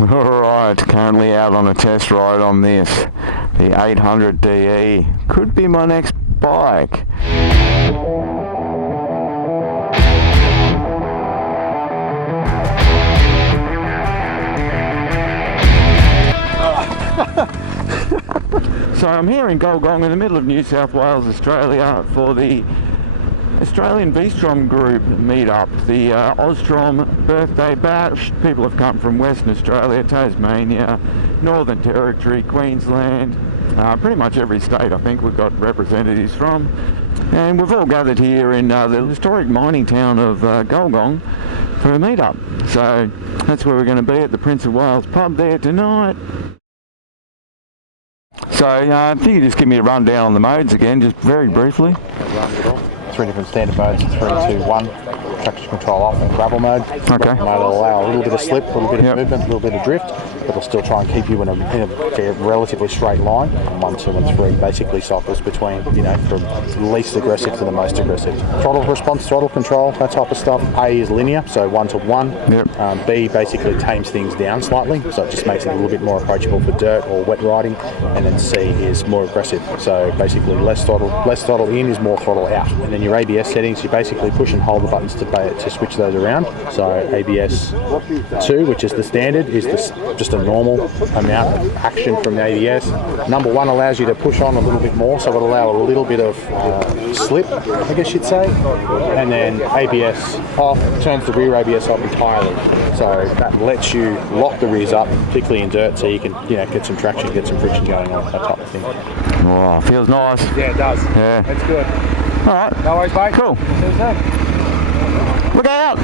Alright, currently out on a test ride on this. The 800DE. Could be my next bike. So I'm here in Gulgong in the middle of New South Wales, Australia for the Australian V-Strom group meetup, the AuStrom birthday bash. People have come from Western Australia, Tasmania, Northern Territory, Queensland, pretty much every state I think we've got representatives from. And we've all gathered here in the historic mining town of Gulgong for a meetup. So that's where we're going to be, at the Prince of Wales pub there tonight. So if you could just give me a rundown on the modes again, just very briefly. Three different standard modes, 3, 2, 1, traction control off and gravel mode. Okay. Mode will allow a little bit of slip, a little bit of movement, a little bit of drift, but it'll still try and keep you in a relatively straight line. And 1, 2 and 3 basically cycles between, you know, from least aggressive to the most aggressive. Throttle response, throttle control, that type of stuff. A is linear, so 1 to 1. Yep. B basically tames things down slightly, so it just makes it a little bit more approachable for dirt or wet riding. And then C is more aggressive, so basically less throttle in is more throttle out. And then your ABS settings, you basically push and hold the buttons to switch those around. So ABS 2, which is the standard, is just a normal amount of action from the ABS. Number 1 allows you to push on a little bit more, so it'll allow a little bit of slip, I guess you'd say. And then ABS off turns the rear ABS off entirely. So that lets you lock the rears up, particularly in dirt, so you can, you know, get some traction, get some friction going on, that type of thing. Oh, feels nice. Yeah, it does. Yeah. It's good. Alright. No worries, mate. Cool. See you soon. Look out!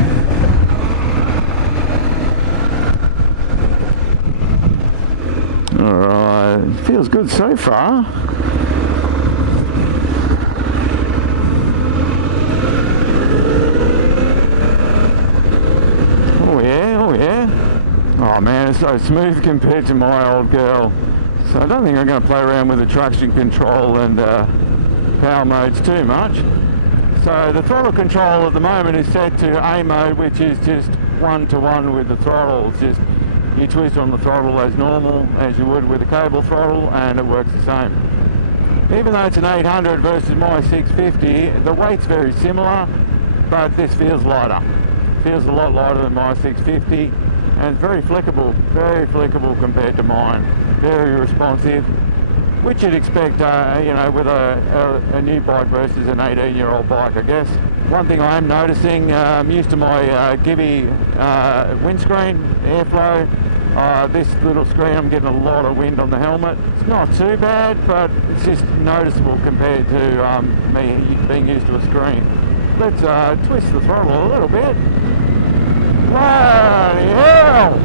Alright, feels good so far. Oh yeah, oh yeah. Oh man, it's so smooth compared to my old girl. So I don't think I'm going to play around with the traction control and power modes too much. So the throttle control at the moment is set to A mode, which is just 1 to 1 with the throttle. It's just you twist on the throttle as normal as you would with a cable throttle, and it works the same. Even though it's an 800 versus my 650, the weight's very similar, but this feels lighter. Feels a lot lighter than my 650, and it's very flickable compared to mine. Very responsive, which you'd expect, you know, with a new bike versus an 18-year-old bike, I guess. One thing I am noticing, I'm used to my Gibby windscreen airflow. This little screen, I'm getting a lot of wind on the helmet. It's not too bad, but it's just noticeable compared to me being used to a screen. Let's twist the throttle a little bit. Bloody hell!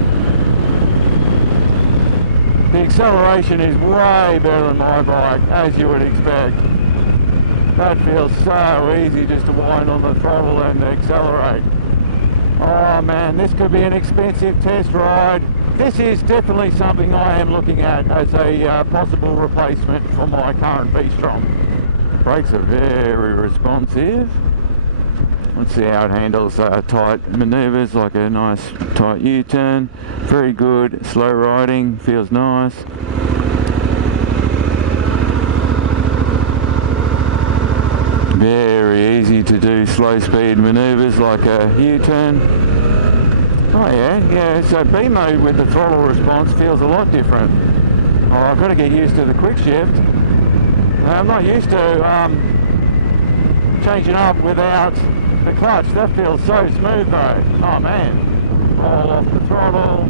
The acceleration is way better than my bike, as you would expect. That feels so easy just to wind on the throttle and accelerate. Oh man, this could be an expensive test ride. This is definitely something I am looking at as a possible replacement for my current V-Strom. Brakes are very responsive. Let's see how it handles tight manoeuvres, like a nice tight U-turn. Very good, slow riding, feels nice. Very easy to do slow speed manoeuvres like a U-turn. Oh yeah, so B mode with the throttle response feels a lot different. Oh, I've got to get used to the quick shift. I'm not used to changing up without the clutch. That feels so smooth though. Oh man. Roll off the throttle,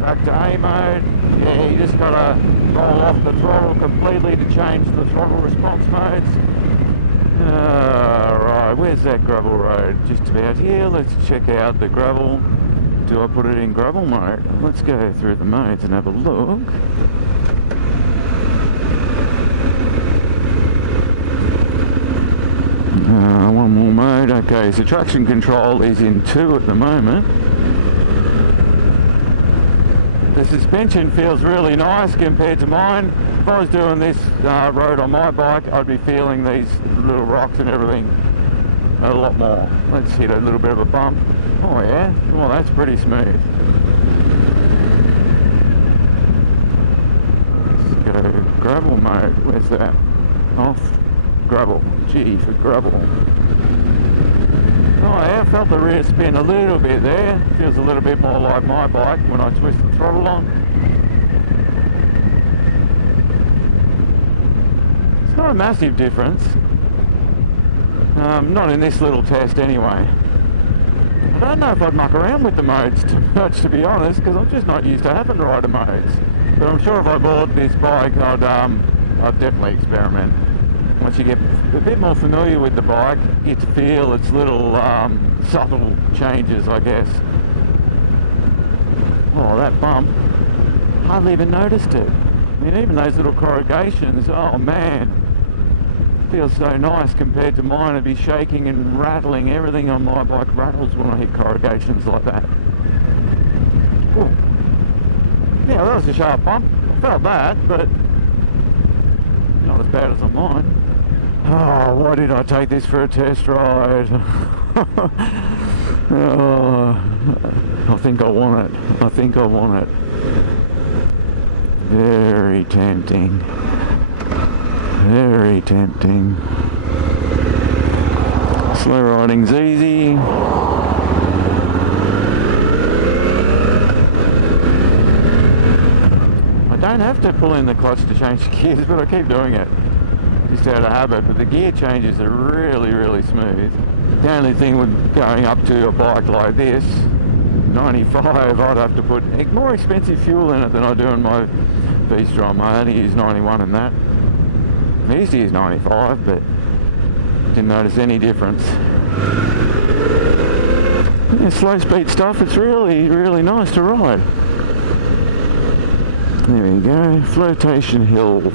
back to A mode. Yeah, you just gotta roll off the throttle completely to change the throttle response modes. Right, where's that gravel road? Just about here. Let's check out the gravel. Do I put it in gravel mode? Let's go through the modes and have a look. One more mode. Okay, so traction control is in 2 at the moment. The suspension feels really nice compared to mine. If I was doing this road on my bike, I'd be feeling these little rocks and everything a lot more. Let's hit a little bit of a bump. Oh yeah, well that's pretty smooth. gravel mode. Where's that? Off gravel. G for gravel. Oh yeah, I felt the rear spin a little bit there. Feels a little bit more like my bike when I twist the throttle on. It's not a massive difference. Not in this little test anyway. I don't know if I'd muck around with the modes too much, to be honest, because I'm just not used to having rider modes. But I'm sure if I bought this bike, I'd definitely experiment. Once you get a bit more familiar with the bike, you get to feel its little subtle changes, I guess. Oh, that bump. Hardly even noticed it. I mean, even those little corrugations, oh man. Feels so nice compared to mine. It'd be shaking and rattling. Everything on my bike rattles when I hit corrugations like that. Ooh. Yeah, that was a sharp bump. I felt that, but not as bad as on mine. Oh, why did I take this for a test ride? Oh, I think I want it. I think I want it. Very tempting. Very tempting. Slow riding's easy. I don't have to pull in the clutch to change the gears, but I keep doing it. Just out of habit, but the gear changes are really, really smooth. The only thing with going up to a bike like this, 95, I'd have to put more expensive fuel in it than I do in my V-Strom. I only use 91 in that. I used to use 95, but didn't notice any difference. Yeah, slow speed stuff, it's really, really nice to ride. There we go, flotation hill.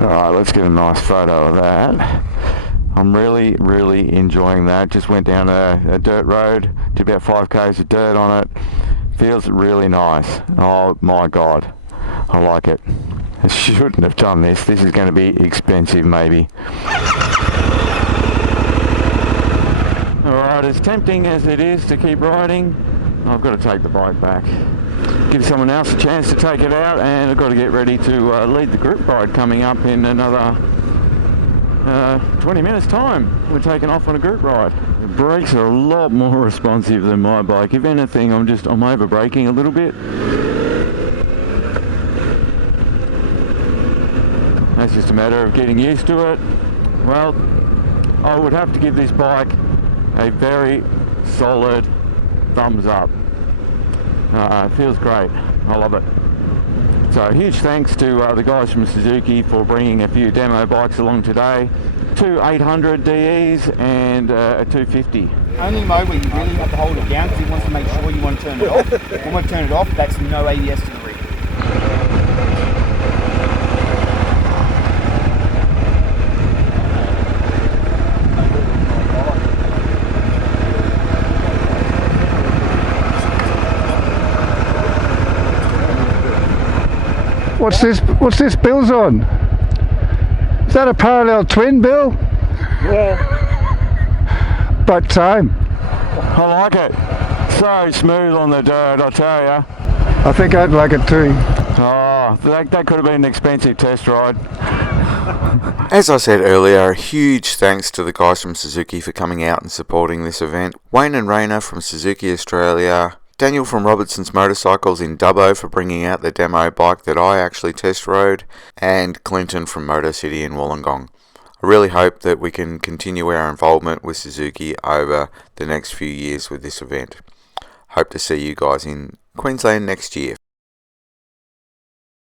Alright, let's get a nice photo of that. I'm really, really enjoying that. Just went down a dirt road, did about 5 k's of dirt on it. Feels really nice. Oh my god, I like it. I shouldn't have done this. This is going to be expensive maybe. Alright, as tempting as it is to keep riding, I've got to take the bike back. Give someone else a chance to take it out, and I've got to get ready to lead the group ride coming up in another 20 minutes time. We're taking off on a group ride. The brakes are a lot more responsive than my bike. If anything, I'm over braking a little bit. That's just a matter of getting used to it. Well, I would have to give this bike a very solid thumbs up. It feels great. I love it. So huge thanks to the guys from Suzuki for bringing a few demo bikes along today. 2 800DEs and a 250. Only mode where you really have to hold it down because he wants to make sure you want to turn it off. When we turn it off, that's no ABS to the rear. What's this Bill's on? Is that a parallel twin, Bill? Yeah. About time. I like it. So smooth on the dirt, I tell ya. I think I'd like it too. Oh, that could have been an expensive test ride. As I said earlier, a huge thanks to the guys from Suzuki for coming out and supporting this event. Wayne and Raina from Suzuki Australia, Daniel from Robertson's Motorcycles in Dubbo for bringing out the demo bike that I actually test rode, and Clinton from Motocity in Wollongong. I really hope that we can continue our involvement with Suzuki over the next few years with this event. Hope to see you guys in Queensland next year.